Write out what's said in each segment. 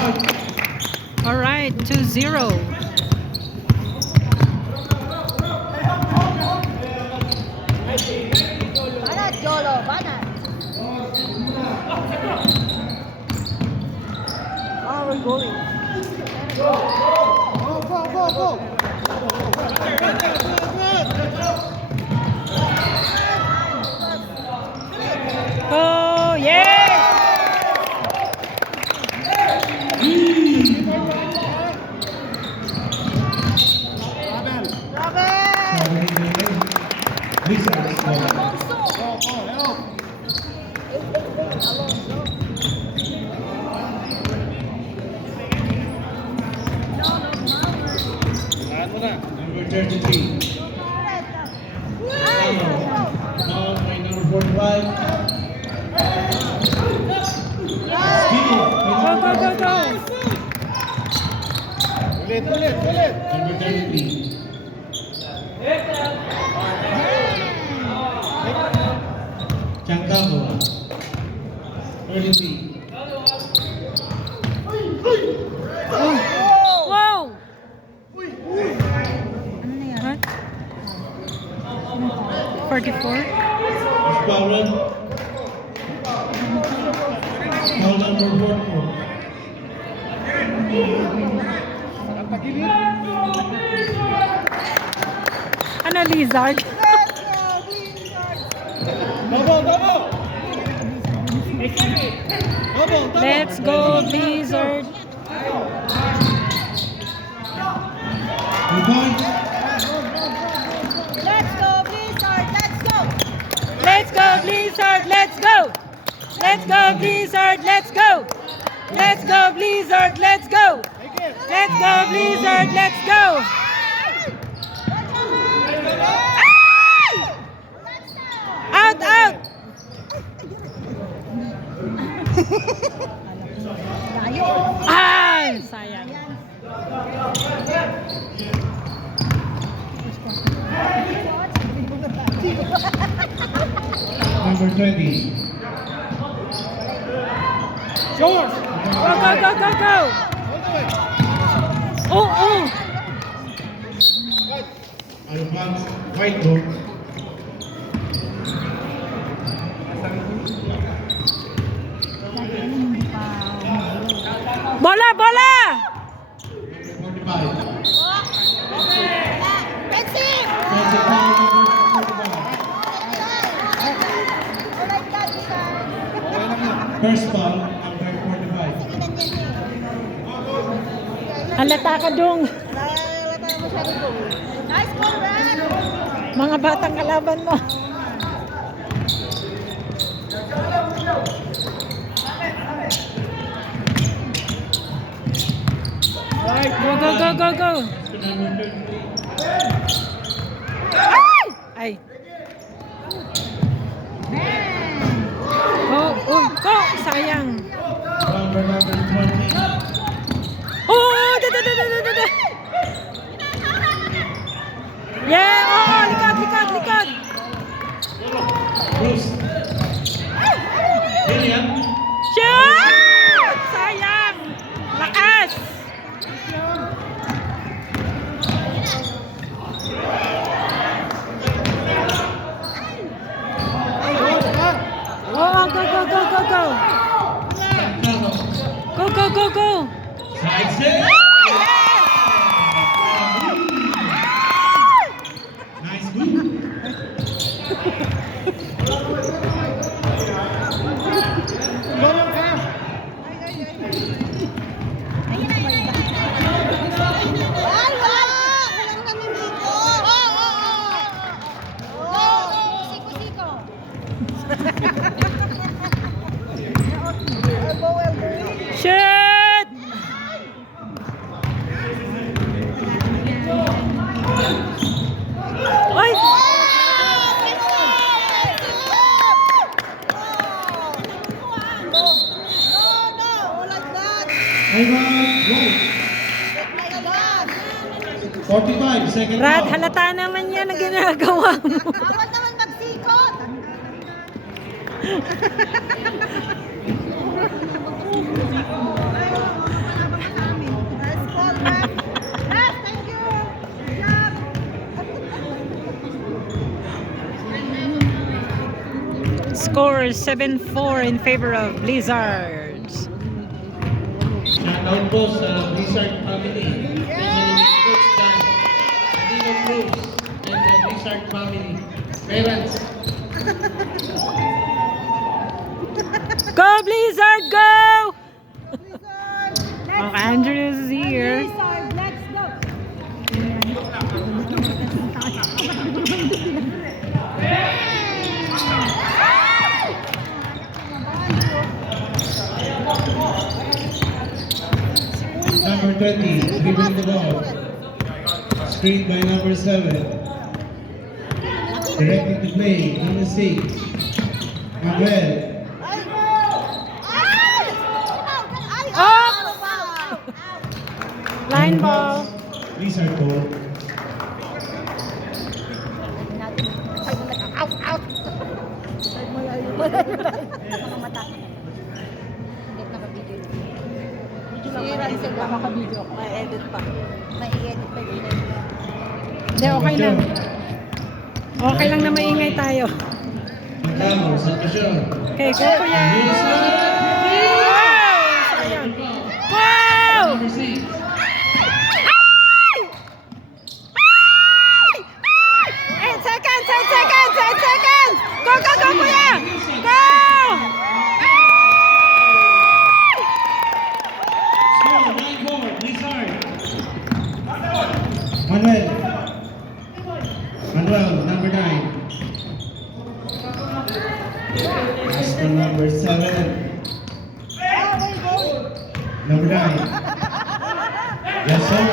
All right, 2-0. Banat, Jolo, banat. Oh, we're going. Go, go, go, go. Oh, yes! Number 33. Now by number 45. Go, go, go, go! Number 33. Changkawa. 33. Wow! Ano na yan? What? 44? Miss Paolo. Call number 44. Ano, lizard? Let's go, Blizzard! 2 points. Let's go, Blizzard, let's go. Let's go, Blizzard! Let's go! Let's go, Blizzard! Let's go! Let's go, Blizzard! Let's go! Let's go, Blizzard! Let's go! Out! Out! Layo. Ay! Sayang. Number 20. Go, go, go, go, go! Oh, oh! Alphonse White Book. Bola, bola! Number 45. Fencing. That's a foul, number 45. First foul, number 45. Halata ka dong. Nice ball, Brad. Mga batang kalaban mo. Go, go, go, go, go. Ay! Ay. Oh, oh, go! Sayang. Number 20. Oh, da, da, da, da, da, da. Yeah, oh, likod, likod, likod. Bruce. William. Shoot! Sayang. Lakas. Oh, go, go, go, go, go. Go, go, go, go. Side set. Nice move. Shoot! Oy! Right. 45, second Brad, foul. halata naman yan ang ginagawa mo. Bawal naman magsikot. score is 7-4 in favor of Blizzards. Shoutout po sa Blizzard family. Especially Coach Dan, Dino Cruz, and the Blizzard family. Parents. Go Blizzard, go! Oh, Andrew is here. Let's go. Number 20, dribbling the ball. Screen by number 7. Directing to play, number 6. Manuel. Line ball. Blizzard ball. Out, out. Si Rancel pa makabidyo. May edit pa. May edit pa yun. Hindi, okay lang. Okay lang na maingay tayo. Pagkamo, sa kasyon. Okay, go kuya. Wow! Sayang. Wow! Number 6. 8 seconds, 8 seconds, 8 seconds! Go, go, go, kuya! Go! Score 9-4, Blizzard. Manuel. Manuel, number 9. That's for number 7. Number 9. Yes, sir.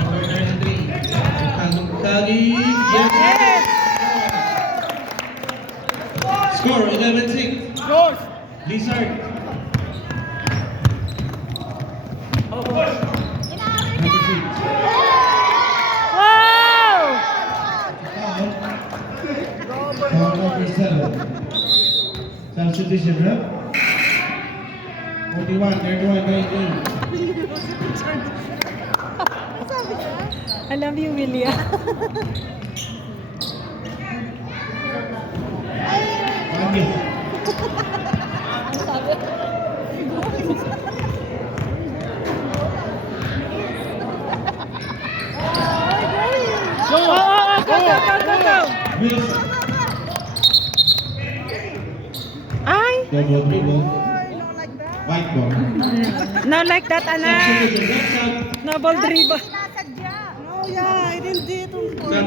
Number 93. Yes. Score 11-6. Blizzard. Number 6. Wow! Foul number 7. Substitution, huh? 41, 31, 19. I love you, William. Go, go. Wilson. Ay, Double dribble. White ball. not like that, anak. Substitution. Left side. Double dribble. Oh yeah, I didn't do it.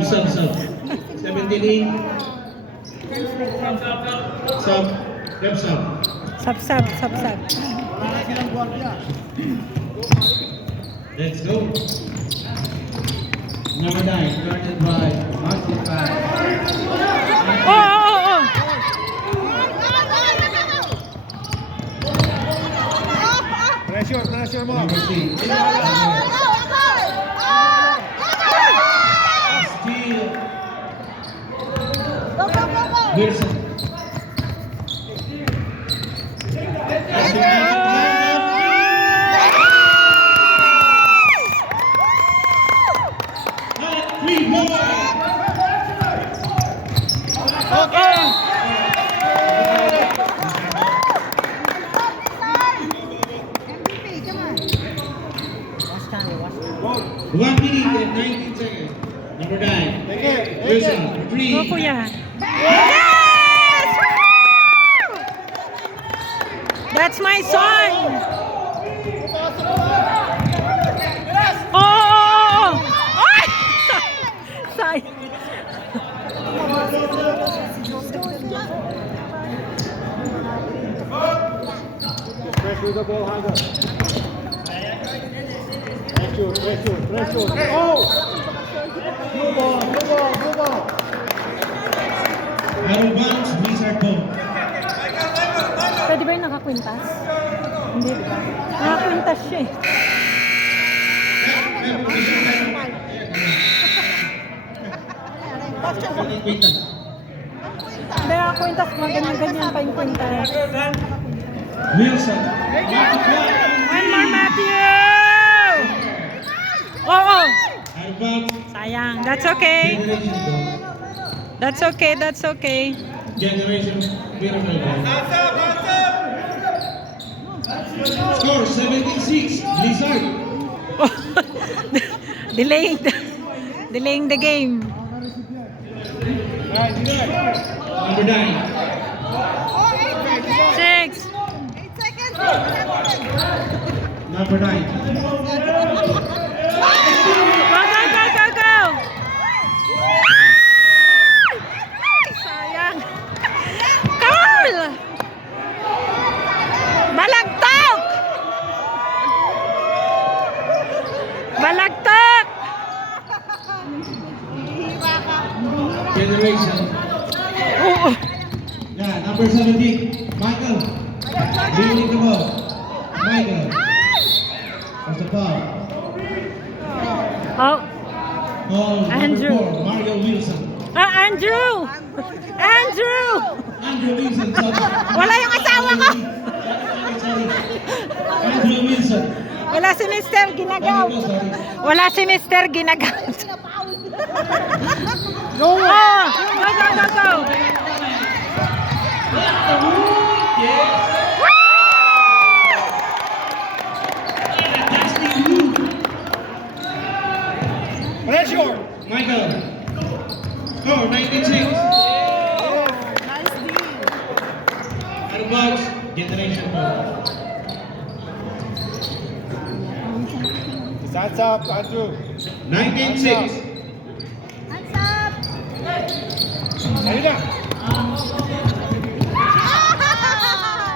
Sub. 17. Sub. Left sub. Sub. Let's go. Number 9, guarded by Martin Pan. Oh. Pressure mo. Number 6. Steal. Wilson. One minute and 19 seconds. Number 9. Wilson. 3. Go, kuya. That's my son. Oh. Ay! Say. Pressure the ball, Hunter. Pressure. Oh! Blue ball. Out of bounds, Blizzard ball. Nakakwintas? Hindi, di ba? Nakakwintas siya eh. Hindi, nakakwintas. Ganyan pa yung kwintas. Wilson. One more, Matthew! Oo! Sayang. That's okay. That's okay. That's okay. Generation miracle. Score 76. Blizzard. Delaying the game. Number 9. 6. Number 9. Go! Sayang. Carl! Balagtok! Balagtok! Generation. Oo. Yeah, number 17. Michael. Leading the ball. Michael. What's the foul? Oh, Ball number Andrew. 4. Mario Wilson. Andrew! Andrew! Andrew Wilson. Wala yung asawa ko! Sorry. Andrew Wilson. Wala si Mr. Ginagaw. Wala si Mr. Ginagaw. Go! Oh, go! Pressure! Michael. Score 96. Nice D. Out of box. Generation ball. Hands up, Andrew. 19-6. Ayun na.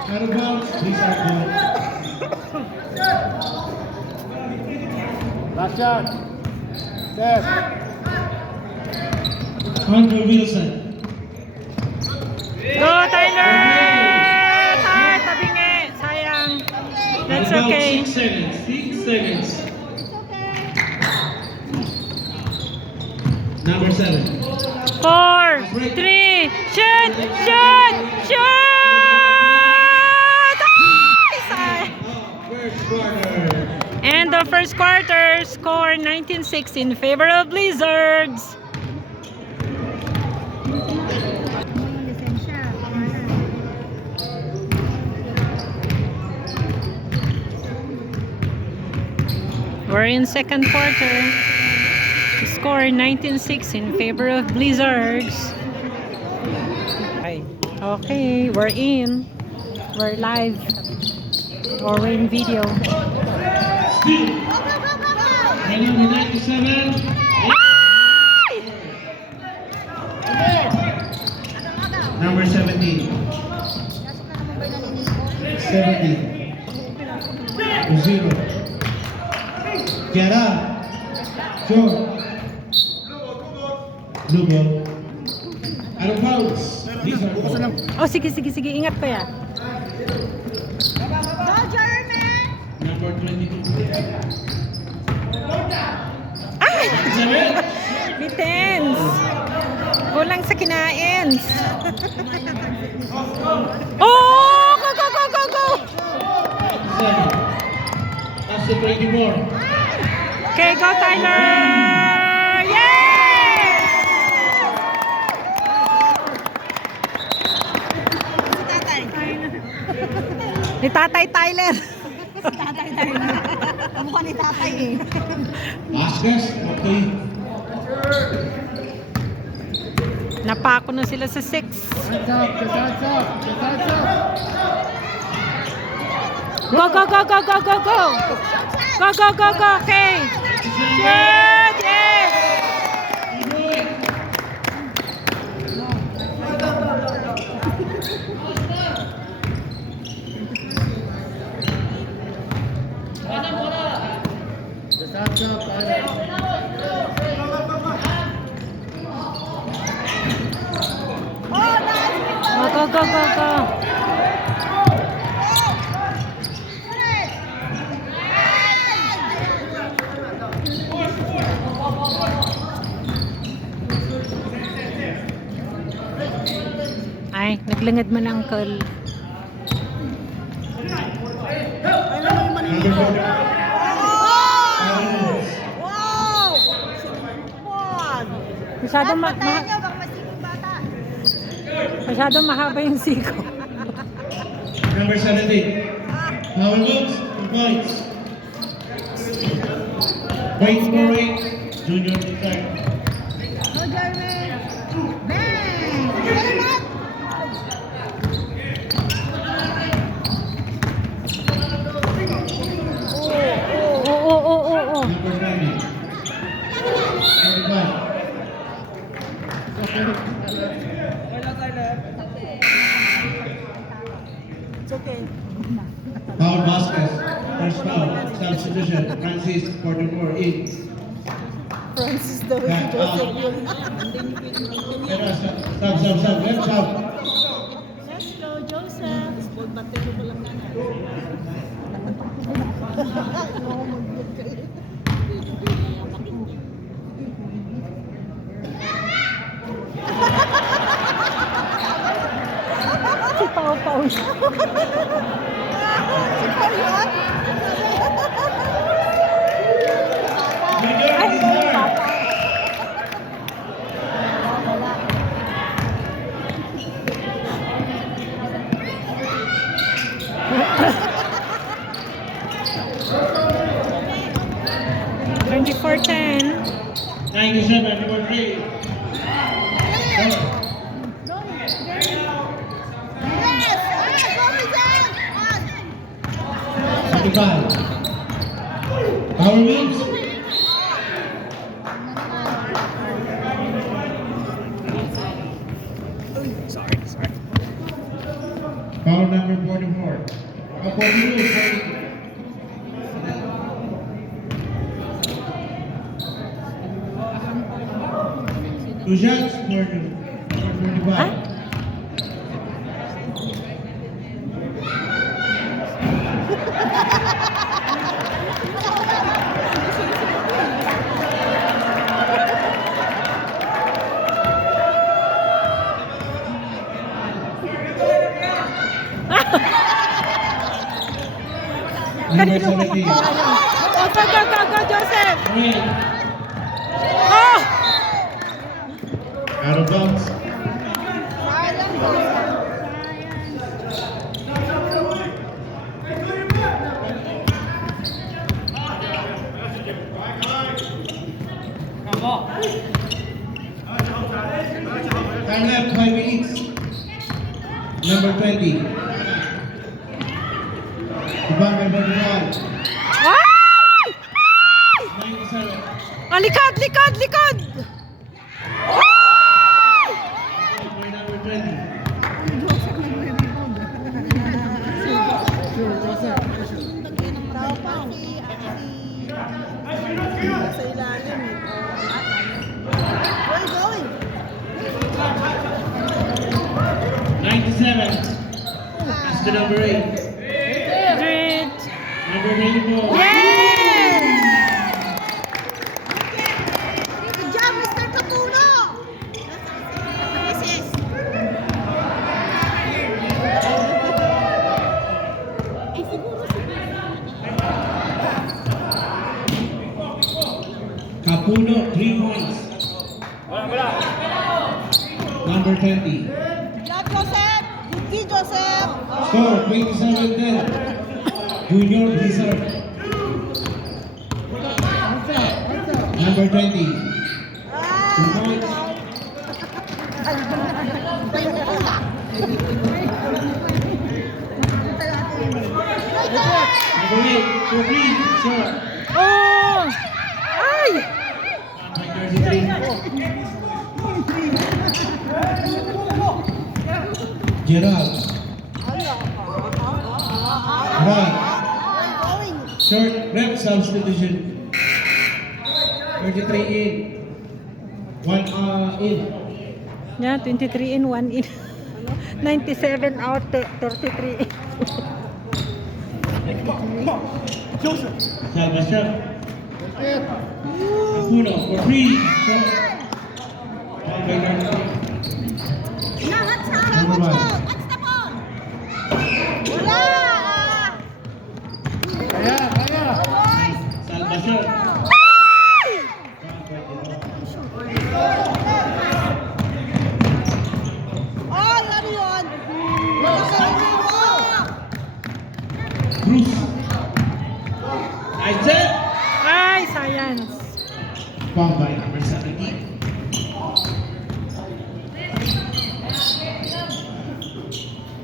Out of box. Blizzard ball. Last shot. Set. Andrew Wilson. Go, Tyler! Tabingi. Sayang. That's About okay. 6 seconds. 6 seconds. Number 7. 4, 3, shoot! Ay, First quarter. and the first quarter score 19-6 in favor of Blizzards. We're in second quarter. Score 19-6 in favor of Blizzards. Okay, we're in. We're live. Or we're in video. Still. And number 97. Number 17. 17. 0. Get up. Short. Blue ball. Out of bounds. These are ball. Oh, sige. Ingat pa ya. Number 22. Ay! 7. Bitens! Kulang sa kinains. Oh! Go! 7. That's the 24. Okay, go Tyler! Yay! Ni Tatay Tyler. Tatay tayo na. Mukha ni tatay eh. Baskets. Okay. Napako na sila sa 6. Hands up, just hands up, just hands up. Go! Go! Okay! Shoot! Yes! Just hands up, Go! Naglangad man ang uncle. Number 4. Wow! One! Masyadong Patayan nyo, baka masikong bata. masyadong mahaba yung siko. Number 17. Power moves and points. Point scoring, Junior Blizzard. Go, Jeremy! Bang! Salamat! Oo. Number 20. 35. It's okay. Paul Vasquez, first foul, substitution, Francis, 44, in. Francis daw si Back Joseph out. yun. Pero, sub, left sub. Let's go, Joseph. Sport batero ko lang na. Si Pao. Si Paul yun? Junior Ay, Blizzard. bata. $24.10. 97, number 3. Yes! Go, Rizal! 35. Power moves. Power number 44. 42, 40. Two shots for number 45. Number Kanino 17. Go, Joseph! Red. Oh! Out of bounds. Silent go. Time left 5 minutes. Number 20. Department of One. Ay! 97. Ah, likod! For number 20. Tao pa sa ilalim eh. Where you going? 97. That's the number 8. Great! Number 24. Yes! Good job, Mr. Capuno! Mrs. Ay, siguro Capuno, 3 points. Number 20. Good job, Joseph! Good Joseph! Score 27-10. Junior Blizzard. Number 20. 2 points. Number 8. For 3. Short. Oh! Ay! Number 33. Gerald. Right. Short rep substitution. 33 in. 1 in. Yeah, 23 in, 1 in. 97 out, 33 in. Salvation. Capuno for 3. Short. Number 1. I said, Ay, science. foul by number 17.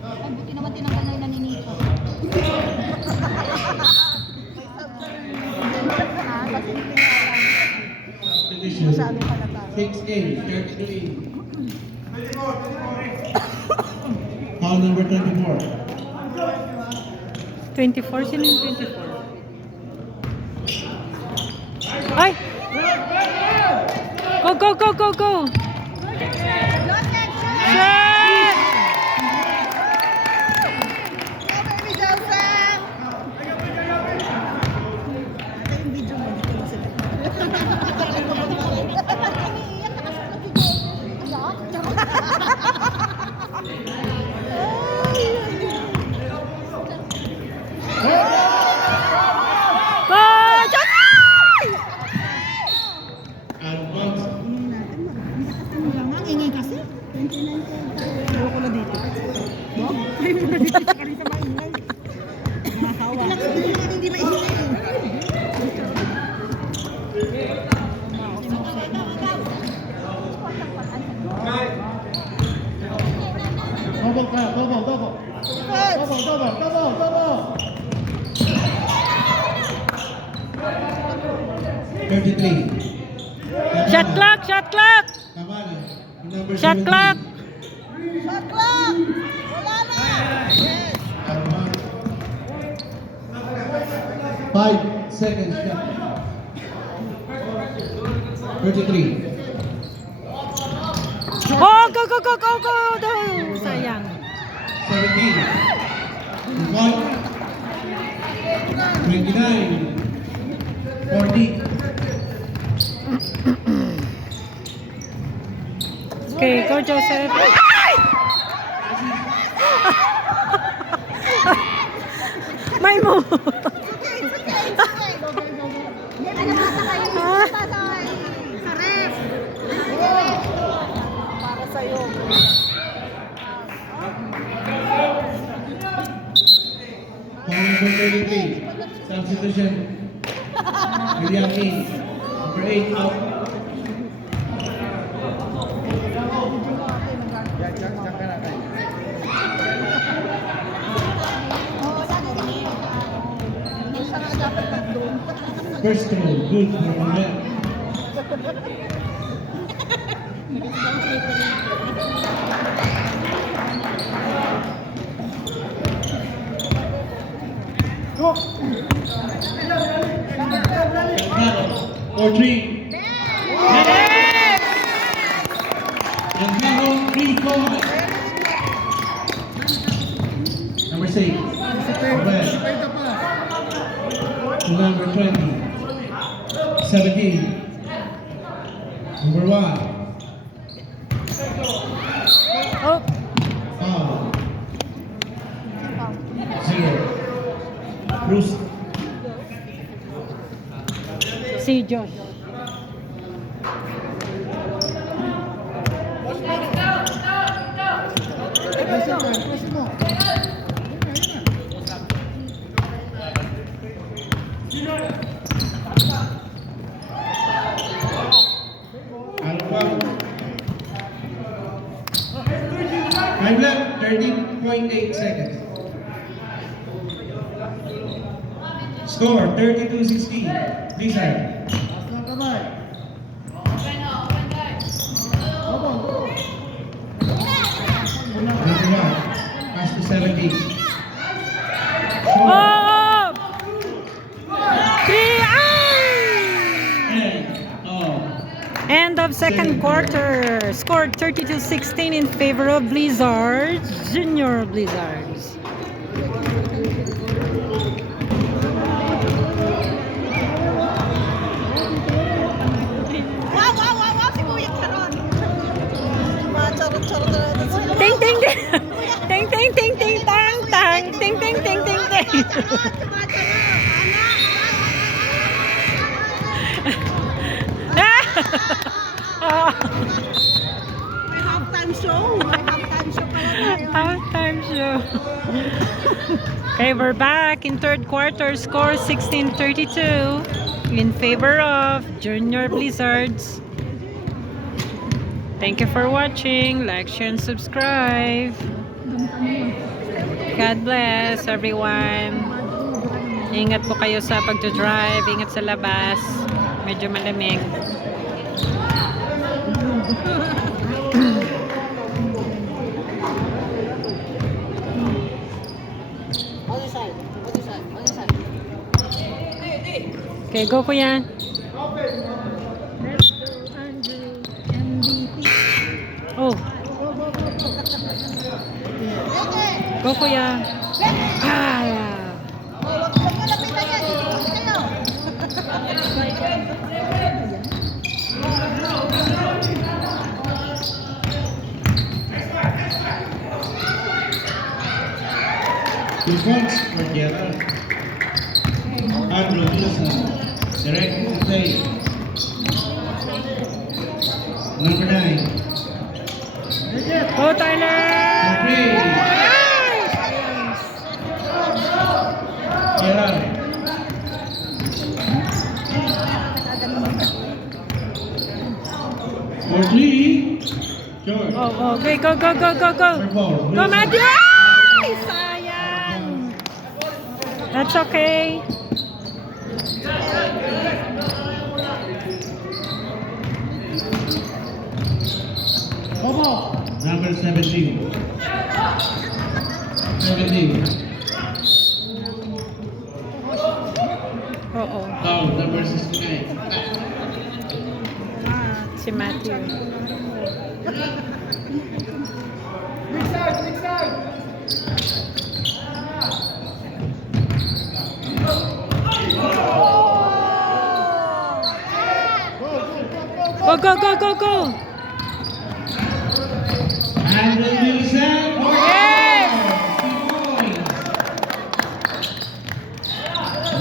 Ay, buti naman tinanggal na yung naninito. Condition. Masyado pala tayo. 6-8, 33. Foul number 24. 24, sino yung 24? Ay! Go, go, go, go, go! Shot! Go! Shot! Out of bounds. Ang ingay kasi. 29 ko na dito. No? Ayaw ko na dito sa kanila maingay. Nakakawa. Ito lang hindi maingay. Double ka, double. Double. 33. Shot clock! Shot clock! Kamali. Number Shot 17. clock! Shot clock! Wala na! Yes! Out of bounds. 5 seconds shot. 33. Oh, go, go, go, go, go! Sayang. 17. Point. 29. 40. Okay, go, Joseph. May mo. May nabasa kayo sa ref. Para sa'yo. Foul number 33. Substitution. William King. Number 8 out. First throw, good for Mabel. Or 3. And we go 3 points. Number 6. Mabel. To number 20. 17. Number 1. Oh, Foul. 0. Bruce. si Josh. Time left, 13.8 seconds. Score, 32-16. Blizzard. Number 1, pass to 17. Oh! Three! End of second quarter. Scored 32-16 in favor of Blizzards, Junior Blizzards. Ting ting ting. Ting ting ting ting tang tang. Ting ting ting ting ting. Halftime show. Halftime show pala tayo. Halftime show. Okay, we're back in third quarter. Score 16-32 in favor of Junior Blizzards. Thank you for watching. Like, share, and subscribe. God bless everyone. Ingat po kayo sa pagdodrive. Ingat sa labas. Medyo malamig. Okay, go kuya. Oh. Go kuya. Ah. Two points for Guerra. Andrew Wilson, directing the play. Number 9. Go Tyler. Guerra. For 3. George. Oh, okay, go. Go Matthew. Ay, sayang. That's okay. Number 17. 17. Oo. Paolo, number 69. Si Matthew. Go. Andrew Wilson. Yes! 2 points.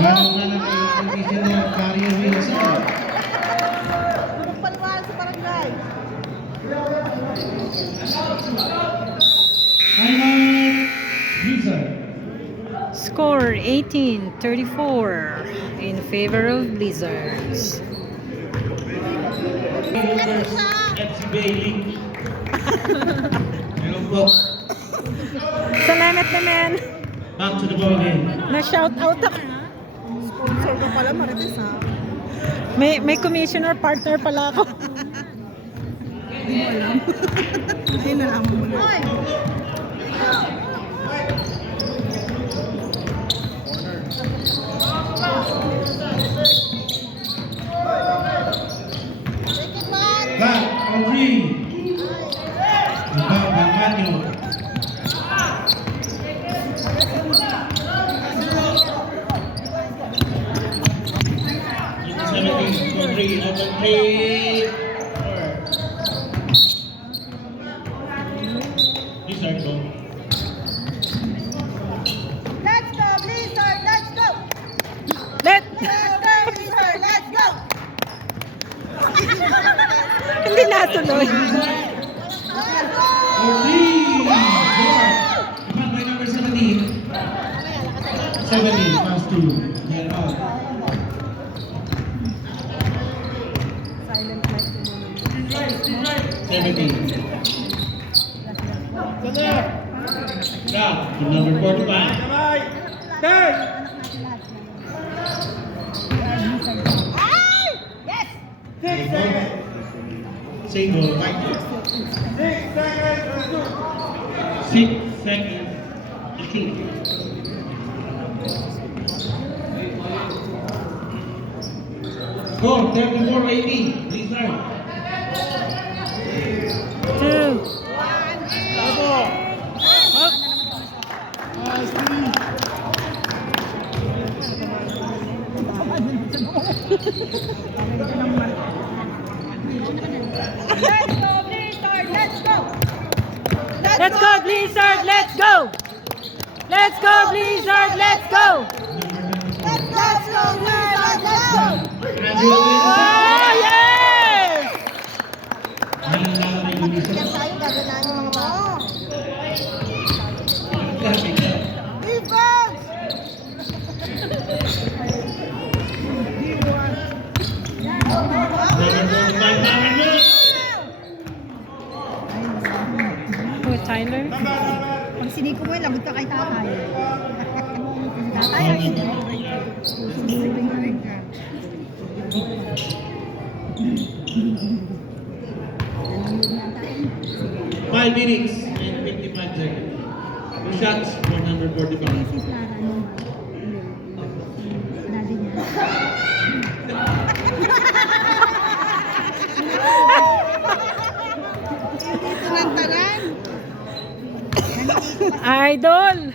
Bago na lang yung condition ng Career Wilson. Paliwanag sa barangay. Timeout. Blizzard. Score 18-34 in favor of Blizzards. FCBA League. Hello po. Salamat naman. Back to the ball game. Na-shout out ako. Sponsor ka pala, Marites ha? May commissioner partner pala ako. Hindi mo alam. Hindi nalaman mo lang. Back on 3. Rebound by Manuel. Number 17 for 3. Open 3. Blizzard go. Let's go, Blizzard! Let's go! Let Blizzard! Let's go! Hindi natuloy. For 3. Rebound by number 17. 17 pass to. They're out. Silent like mo. 17. Now, to number 45. Single, right? 6 seconds. 18. Score 34-18. Blizzard. 2. Let's go, Blizzard! Let's go! Let's go Blizzard, let's go. Let's go Blizzard, let's go. Let's go, Blizzard! Let's go! Andrew Wilson. Oh, yes! Nananalo na yung Blizzard. Tayo gaganahan ng mga bao. Classic. Defense! Siniko mo yung lagot ka kay tatay. Tatay, ang hindi. Susuburin ka rin ka. 5 minutes and 55 seconds. Two shots for number 45. Si Clara, ano? Daddy niya. Dito ng talan. Idol!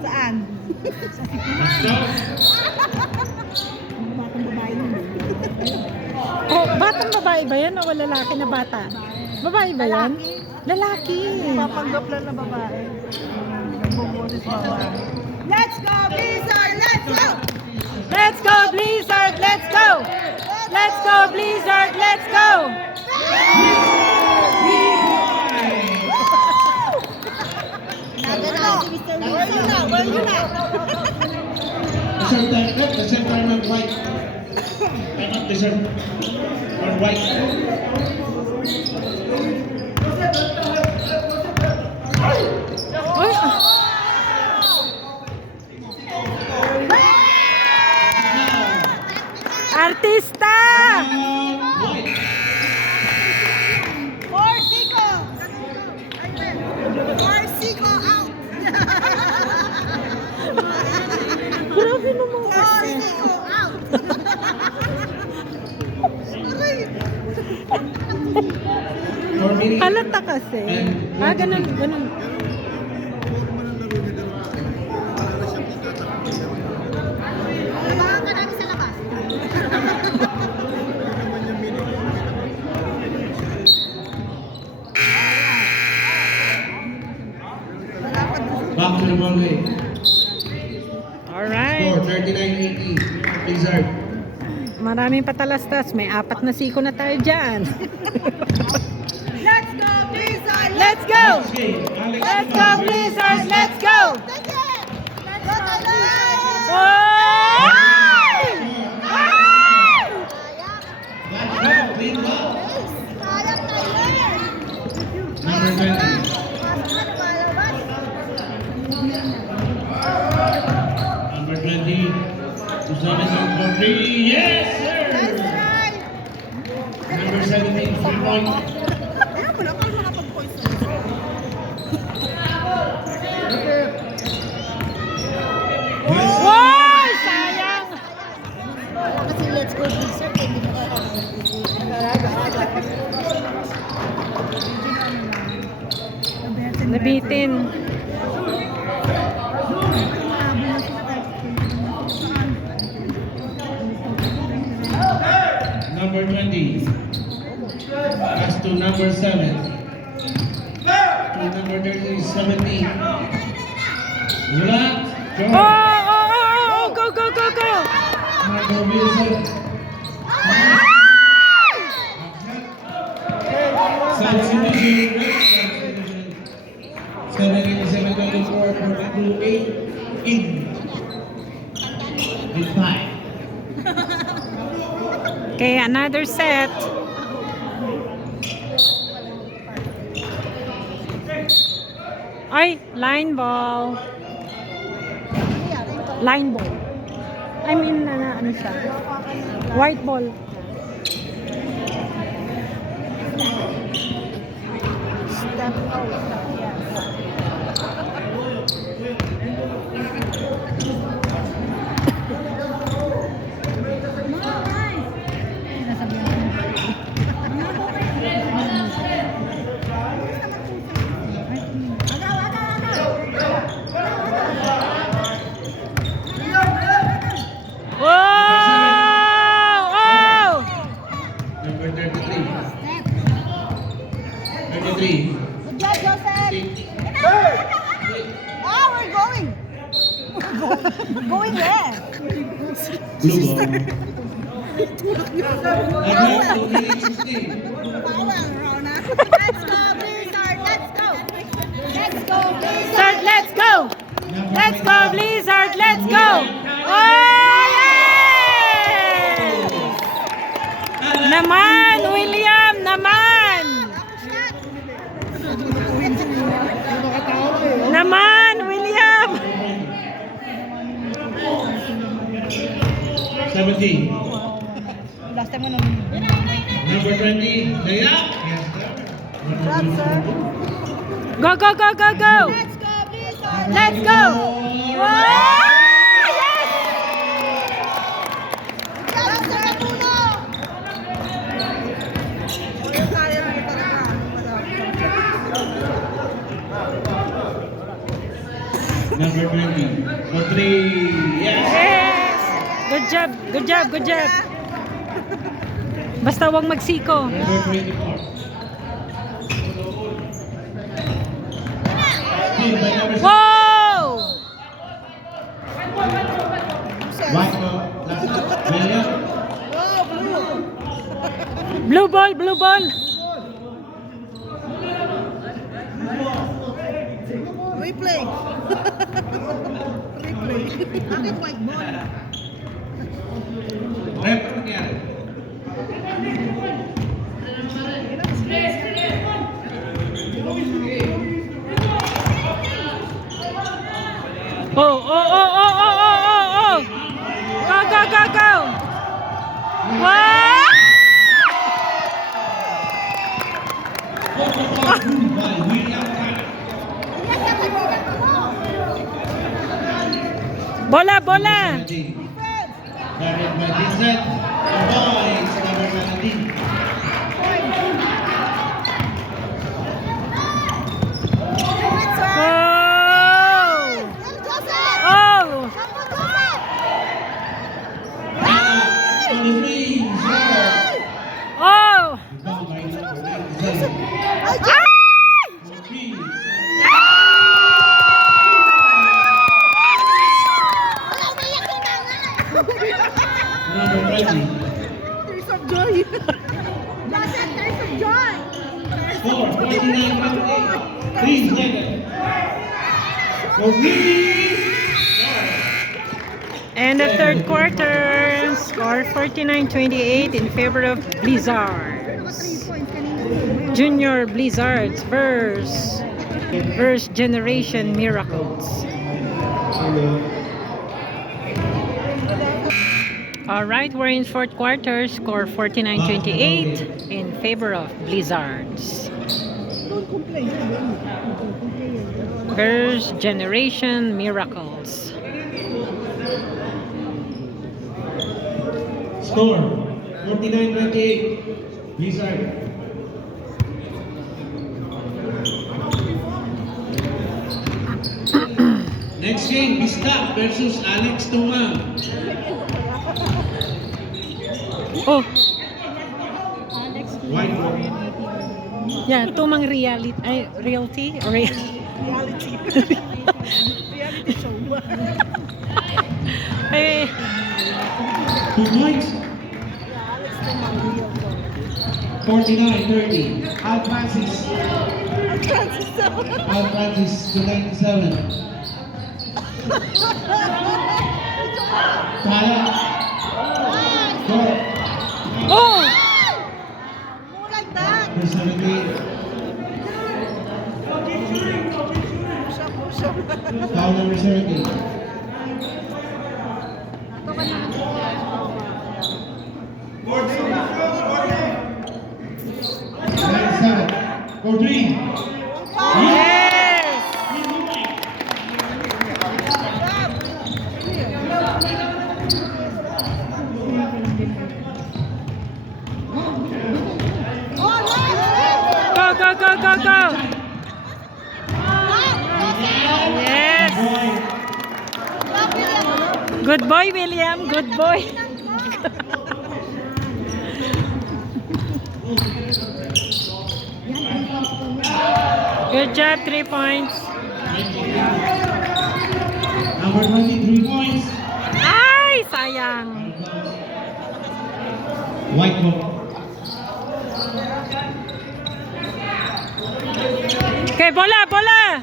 Saan? Let's go. Batang babae nun. Oh, batang babae ba yan o lalaki na bata? Babae ba yan? Lalaki. Papanggap lang na babae. Nagbuboses babae. Let's go, Blizzard! Let's go! Let's go, Blizzard! Let's go! Let's go, Blizzard! Let's go! Where you now? Where you now? The center of white. I'm not the center. Or white. Uy, artista! White. Forcico! Forcico out! Grabe naman kasi. Forcico out! 4 minutes. Halata kasi. Ah, ganun, ganun. Labangan ka namin sa labas. Back to the ball game. Alright. Score 39-80. Blizzard. Maraming patalastas. May 4 na siko na tayo dyan. Let's go, Blizzard! Let's go! Next game. Alex Let's go, Blizzard! Let's go! Let's go, Thailand! Oh! Let's go. Clean ball. Sayang Thailand! Number 20. Pasok na lumalabas. Number 20. Susanna for 3. Yes, sir. Nice try! Number 17. 3 points. Kaya pala, paano makapag-points na? Wow! Sayang! Kasi let's go, Blizzard. Hindi mo Nabitin. Number 20. Pass to number 7. To number 30, 17. Let's go. Oh! Go, go, go, go! Marco Wilson. Substitution. Substitution. 787 42 8 in 5. Okay, another set. Ay, line ball. Line ball. I mean, ano siya? White ball. Step out. Oh! Number 33. 33. Good job, Joseph! Oh, we're going! Going where? Blue ball. Again, 16. Let's go, Blizzard! Let's go! Let's go, Blizzard! Blizzard, let's go! Let's go, Blizzard, let's go! Oh, yes! Naman, William, naman! 17. Last time mo naman. Number 20, Lea. Yes, sir. Congrats, sir. Go, go, go, go, go! Let's go, Blizzard! Let's go! Wow! Yes! Congrats, sir Paolo! Yung kaya mo talaga. Number 20, for 3. Yes. Yes! Good job, good job, good job. Basta huwag magsiko. Number 24. Steal by number 6. Wow! White ball. Last one. Lea. Wow, blue! Blue ball, blue ball. Replay! Replay. Bakit white ball? Rep, ano nangyari? Oh, oh, oh, oh, oh, oh, oh, oh. Go, go, go, go. Wow! By William Kyle. Bola, bola. 17. Carried by Vincent. The ball is number 17. Oh! Oh! On the three, score. Oh! Ball by number 97. Ay! Three. Number 20. Tears of joy! Bakit? Tears of joy! Score 49-28. 3 seconds. For three. And the third quarter, score 49-28 in favor of Blizzards. Junior Blizzards versus Generation Miracles. Alright, we're in fourth quarter, score 49-28 in favor of Blizzards. Don't complain. Versus Generation Miracles. Score 49-28. Blizzard. Next game, Bista versus Alex Tumang. Oh, White ball. yeah, Tumang Reality, Realty? Reality. Reality show. Eh, 2 points. Alex Tumang, real talk. 49-30. Al Francis. Francis Al Francis to 97. Kaya. Score. oh! More like that. Number 78. Push up, push up. Foul number 17. For 3. Yes! Go, go, go, go, go! Yes! Good boy, William. Good boy. Good job, 3 points. Number 23 points. Ay, sayang. White ball. Okay, bola, bola.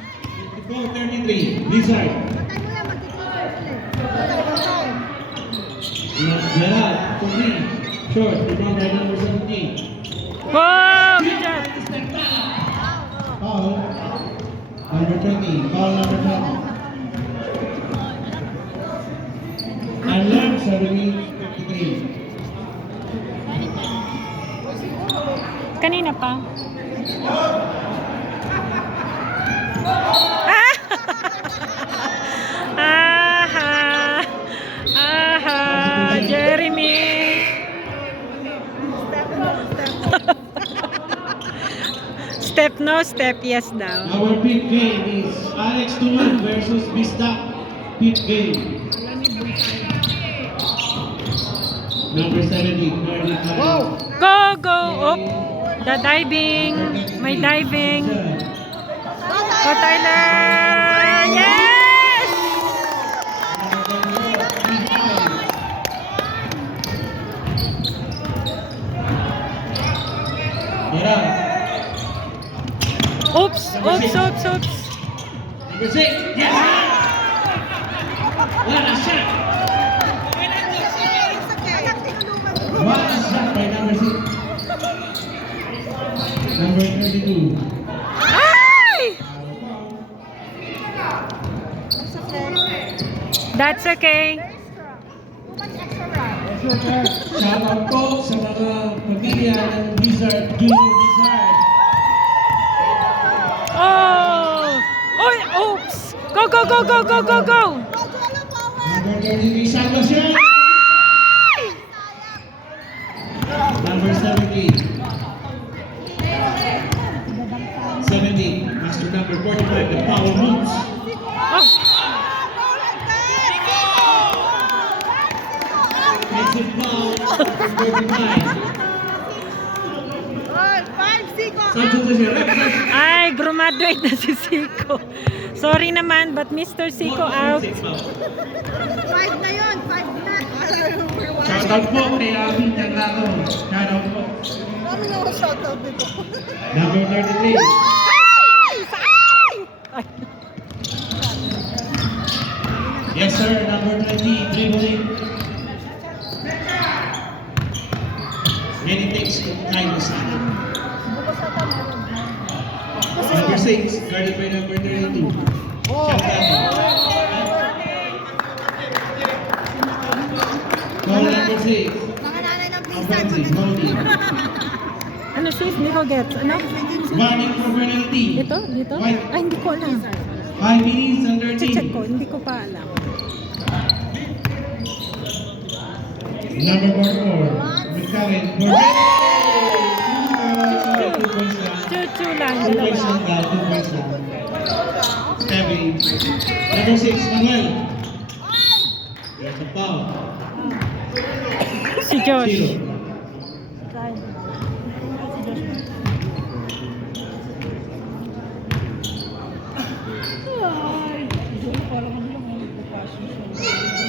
54-33. Blizzard. Gerald. For 3. Short. Rebound by number 17. Whoa, good job. Foul. Number 20. Foul number 20. And learn 70. pa. Aha! Aha! Jeremy! Step no, step yes daw. Our pit game is Alex Tuman versus Bistak. Pit game. Number 70, Carly Kyle. Go, go! Up! The diving! May diving! Go, Tyler! Yes! Yeah. Oops! Oops! Oops! Oops! Number 6, yes! What a shot! What a shot by number 6. Number 32. Ay! That's okay. Shoutout po sa mga pamilya ng Blizzard, Junior Blizzard. Oh! Oy! Oops! Go, go, go, go, go, go, go! Number 33, Santos yan! Number 17. 70, Master number 45, the Paolo moves. Oh! Exit foul, number 35. Santos siya, reference. Ay, graduate na si Siko. Sorry naman, but Mr. Siko out. Five na yun, five na. Shoutout po kay Abing Taglaro. Shoutout po. Kami na shoutout dito. Number 33. Ay! Ay! Yes sir, number 20, dribbling. Many thanks to kindness. Number 6, guarded by number 32. Shoutout. Call number 6. Mga nanay ng Offensive, holding. Ano sis? Hindi ko get. Ano? Warning for penalty. Dito? Dito? White. Ay, hindi ko alam. 5 minutes and 13. Check ko. Hindi ko pa alam. Number 44, McCarran. Two points lang. Chuchu lang. 2 points Dalawa. lang daw, 2 points lang. Stepping. Number 6, Manuel. There's a foul. Si Josh. Zero.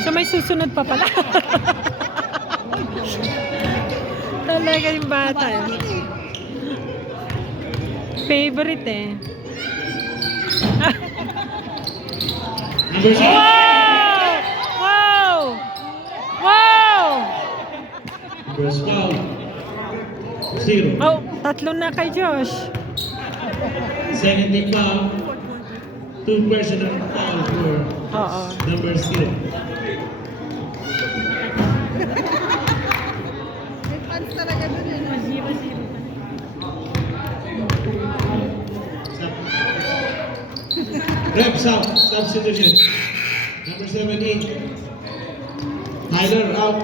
So may susunod pa pala. Talaga yung bata. Favorite eh. Number 6. Wow! Wow! Wow! First foul. 0. Oh, tatlo na kay Josh. Second team foul. 2 personal foul for Oo. number 0. May fans talaga dun eh. Rep, substitution. Number 17. Tyler out.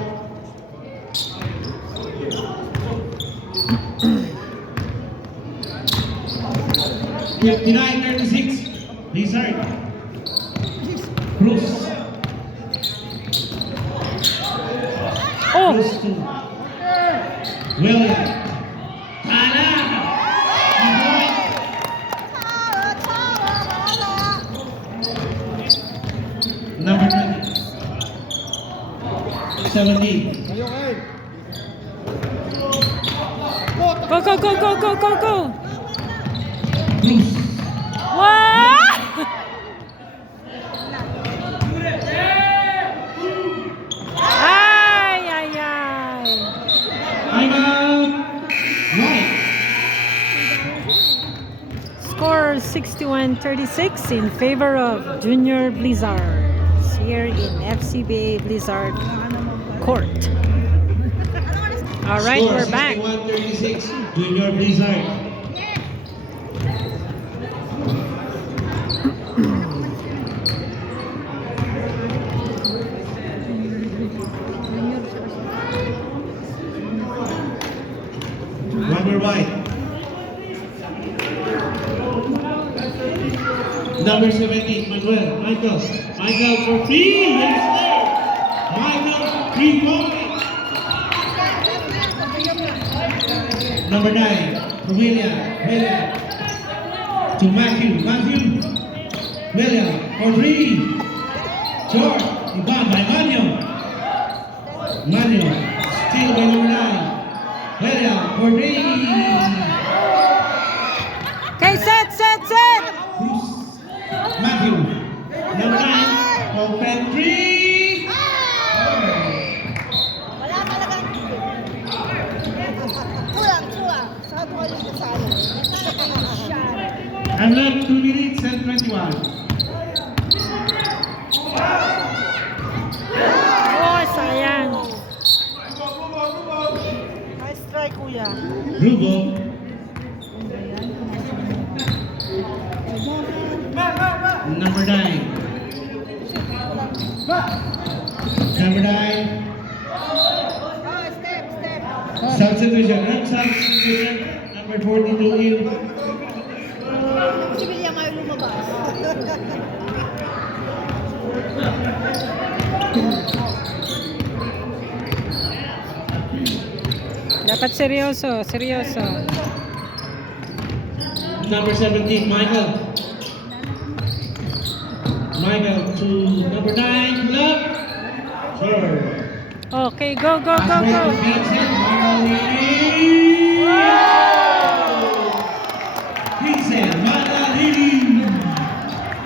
$59-36. Blizzard. Bruce. Oh! Bruce 2. William. Tala. Number 20. 17. Go, go, go, go, go, go, go! Bruce. Wow! Ay, ay, ay! I'm out. Right. Score 61-36 in favor of Junior Blizzards here in FCBA Blizzard Court. All right, Score, we're back. 61-36, Junior Blizzard. Number white. Number 17, Manuel. Michael for free. Yes, sir. Michael, 3 points. Number 9, for William. To Matthew. William for 3. Short. Ibang by Manuel. Still by number 9. William for 3. Okay, set. Bruce. Matthew. Number 9. Open 3. Wala talagang Kulang. Saka mo ulit na salo. And left 2 minutes and 21. Oh, sayang. Nice try, kuya. Rubo. Number 9. Number 9. Step. Substitution. Number 42 in. Si William ayaw lumabas. Dapat seryoso. Number 17, Michael to number 9, love. Sure. Okay, go. Vincent Manalini.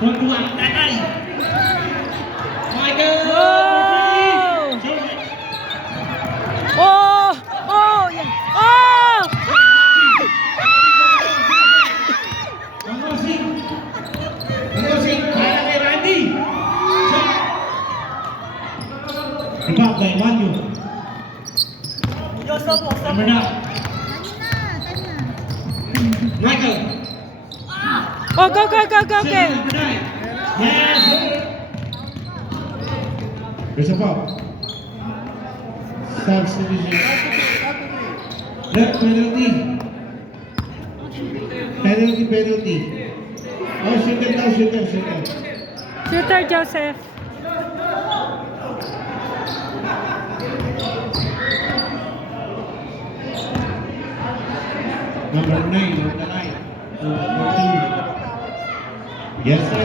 Kontuan tatay. Michael. Oh! Oh! Yan. Oh! Angosing. Para kay Randy. Ibang by Manyo. Number 9. Michael. Oh, go. Number 9. Yes. There's a foul. Substitution. Left penalty. Oh, shooter. Shooter, Joseph. Number 9 on the line. Number 2. Yes, sir.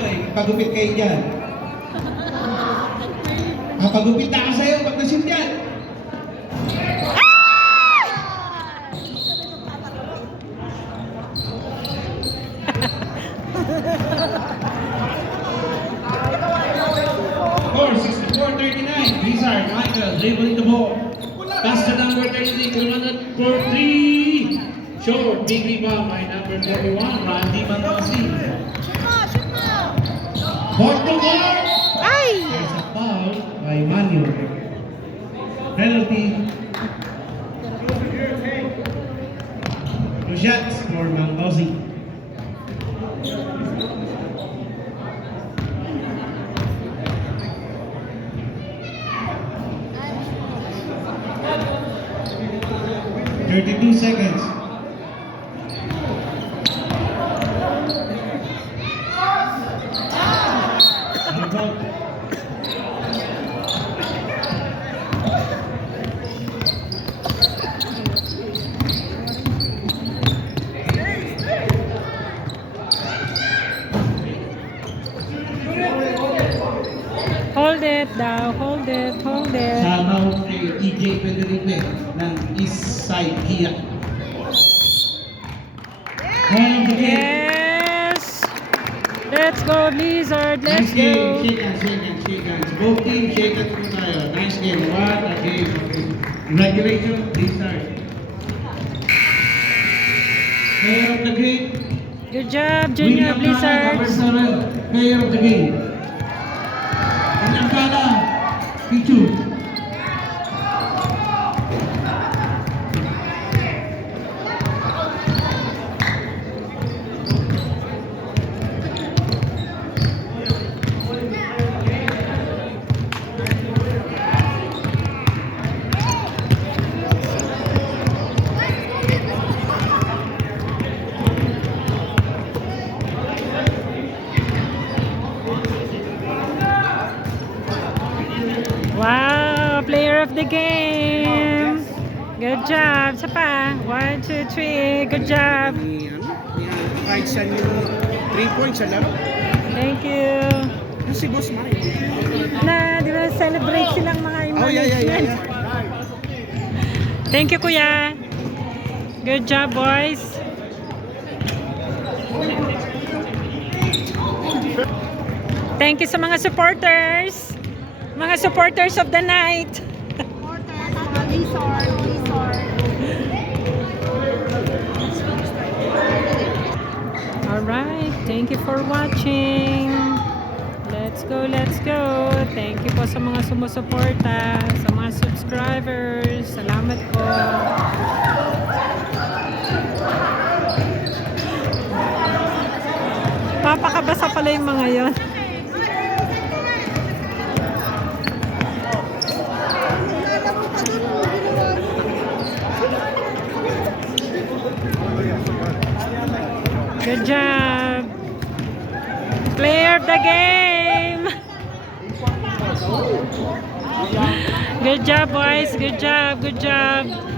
Ay, pagupit kayo dyan. Pagupit na ka sa'yo pag nasin dyan. Score 64-39. Blizzard, Michael, dribbling the ball. Pass to number 33, Kulimanat for 3. Short, big rebound by number 31, Randy Manasi. Portugal! Ay! There's a foul by Manu. Penalty. 2 shots for Mangosi. "32 seconds. Hold it daw. Hold it. Shoutout kay EJ Pederipe ng East Side Kia. One of the game. Yes! Let's go, Blizzard. Let's Nice game. go. Shake hands. Both teams, shake hands po tayo. Nice game. What a game. Congratulations, Blizzard. Player of the game. Good job, Junior William Lara, Blizzards. number 7, player of the game. William Lara, Pichu. Wow, player of the game. Good job. Isa pa. 1, 2, 3. Good job. Kahit saan yung 3 points sa laro. Thank you. Yung si Boss Mike. Na, di ba, celebrate silang mga Oh, yeah. Thank you, kuya. Good job, boys. Thank you sa mga supporters. Mga supporters of the night. Alright, thank you for watching. Let's go, let's go. Thank you po sa mga sumusuporta, sa mga subscribers. Salamat po. Papakabasa pala yung mga yon. Good job. Player of the game. Good job, boys. Good job. Good job.